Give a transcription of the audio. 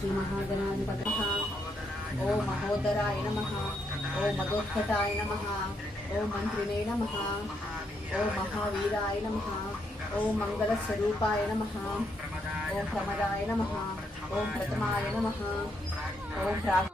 श्री महागणाधिपतः ओम महोदराय नमः ओम मदोत्कटाय नमः ओम मंत्रिणे नमः ओम महावीराय नमः ओम मंगलस्वरूपाय नमः ओम प्रमदाय नमः ओम प्रथमाय नमः ओम